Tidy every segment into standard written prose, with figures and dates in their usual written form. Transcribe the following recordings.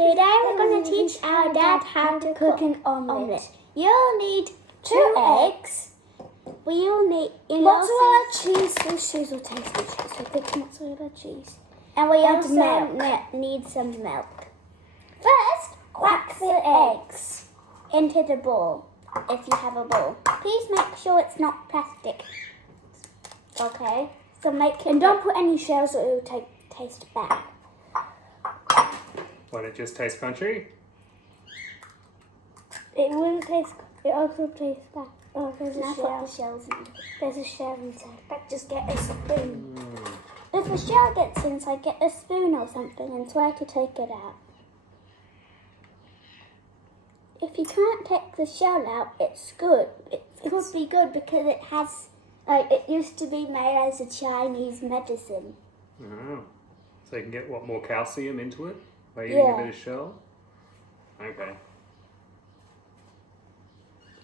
Today we're going to teach our dad how to cook an omelette. You'll need 2 eggs. We'll need mozzarella cheese. This cheese will taste good. So pick mozzarella cheese. And we also need some milk. First, crack the eggs into the bowl, if you have a bowl. Please make sure it's not plastic. Okay, so make it... And don't put any shells or it will taste bad. Won't it just taste crunchy? It wouldn't taste... It also tastes bad. Oh, there's a Now shell. put the shells in. There's a shell inside. But just get a spoon. If a shell gets inside, get a spoon or something and try to take it out. If you can't take the shell out, it's good. It could be good because it has, it used to be made as a Chinese medicine. Oh. So you can get what, more calcium into it by eating a bit of shell? Okay.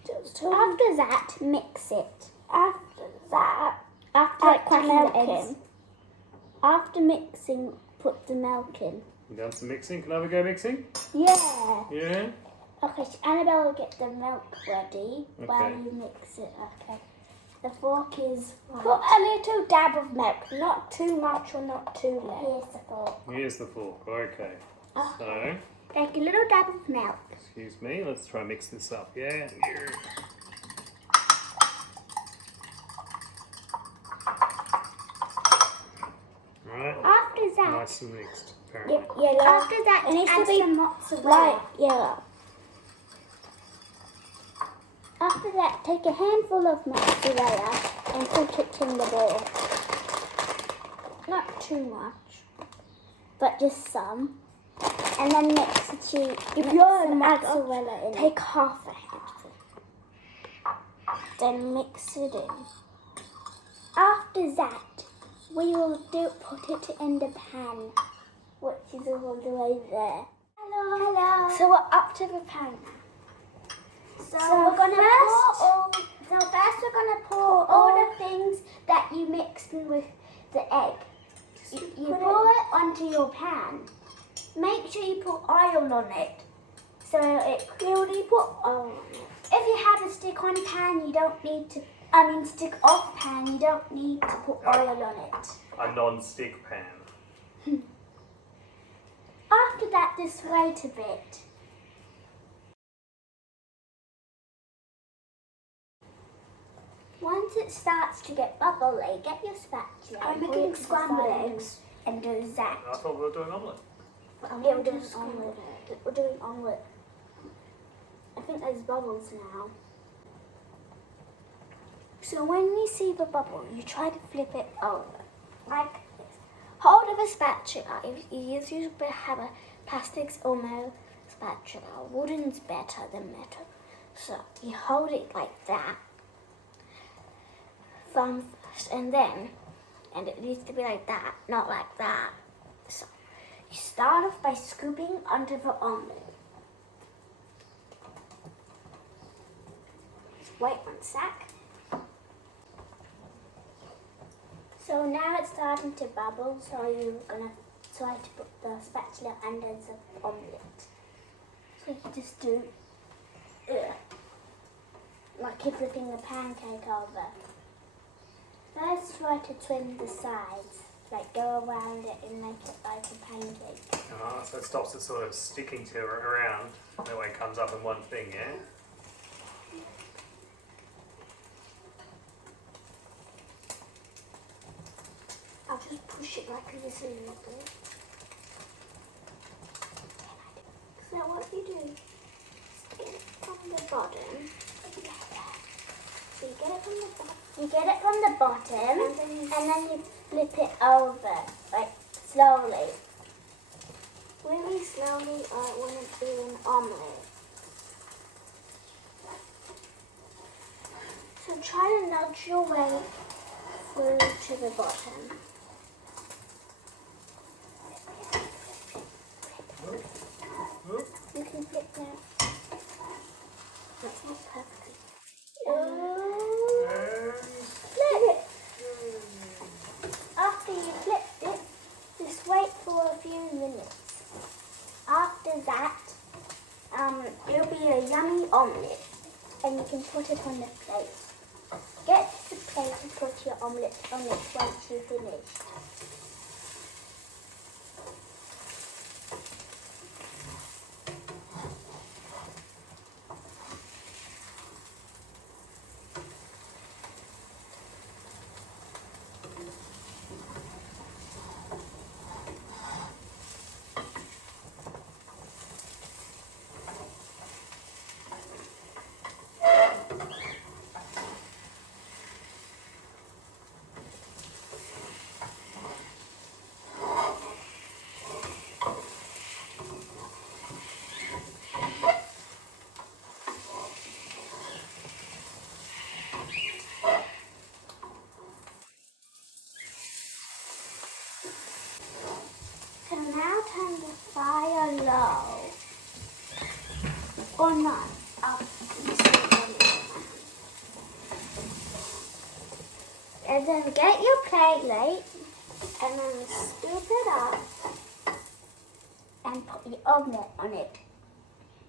After that, mix it. After cracking the eggs. After mixing, put the milk in. You done some mixing? Can I have a go mixing? Yeah. Yeah? Okay, so Annabelle will get the milk ready while you mix it. Okay. The fork is right. Put a little dab of milk, not too much or not too Here's little. the fork. Here's the fork. Okay. So, Take a little dab of milk. excuse me, let's try and mix this up. Yeah? Right. After that, Nice and mixed, apparently. after that, It needs to add be some mozzarella. light yellow. After that, take a handful of mozzarella and put it in the bowl. Not too much, but just some. And then mix the cheese. If mix you're the an adult, mozzarella in it. take half a handful. Then mix it in. After that, we will put it in the pan, which is all the way there. Hello. So we're up to the pan now. So we're gonna first we're gonna pour all the things that you mixed in with the egg. You pour it onto your pan. Make sure you put oil on it, so it clearly put oil on it. If you have a stick-on pan, you don't need to. Stick-off pan, you don't need to put oil on it. A non-stick pan. After that, just wait a bit. Once it starts to get bubbly, get your spatula. I'm making scrambled eggs. And do that. I thought we were doing omelette. Yeah, we're doing omelette. We're doing omelette. I think there's bubbles now. So when you see the bubble, you try to flip it over, like this. Hold of a spatula. If you usually have a plastic or metal spatula, wooden's better than metal. So you hold it like that, thumb first, and it needs to be like that, not like that. So you start off by scooping onto the omelette. Just wait 1 sec. So now it's starting to bubble, so you're gonna try to put the spatula under the omelette. So you just do like you're flipping the pancake over. First try to trim the sides, like go around it and make it like a pancake. So it stops it sort of sticking to around. That way it comes up in one thing, yeah? I'll just push it like this a little bit. So what you do is get it from the bottom. So you get it from the bottom. You get it from the bottom and then you flip it over, like slowly. Really slowly or it wouldn't be an omelette. So try to nudge your way through to the bottom. You can flip that. That's not perfect. Flip it. After you flipped it, just wait for a few minutes. After that, yummy omelette. And you can put it on the plate. Get to the plate and put your omelette on it once you finish. So now turn the fire low. Or not. And then get your plate and then scoop it up and put your omelette on it.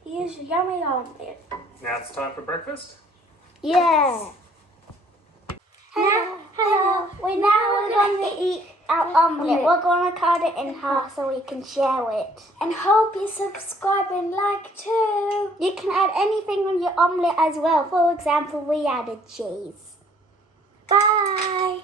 Here's your yummy omelette. Now it's time for breakfast? Yeah. Hello. We're going to eat our omelette. We're going to cut it in half so we can share it. And hope you subscribe and like too. You can add anything on your omelette as well. For example, we added cheese. Bye.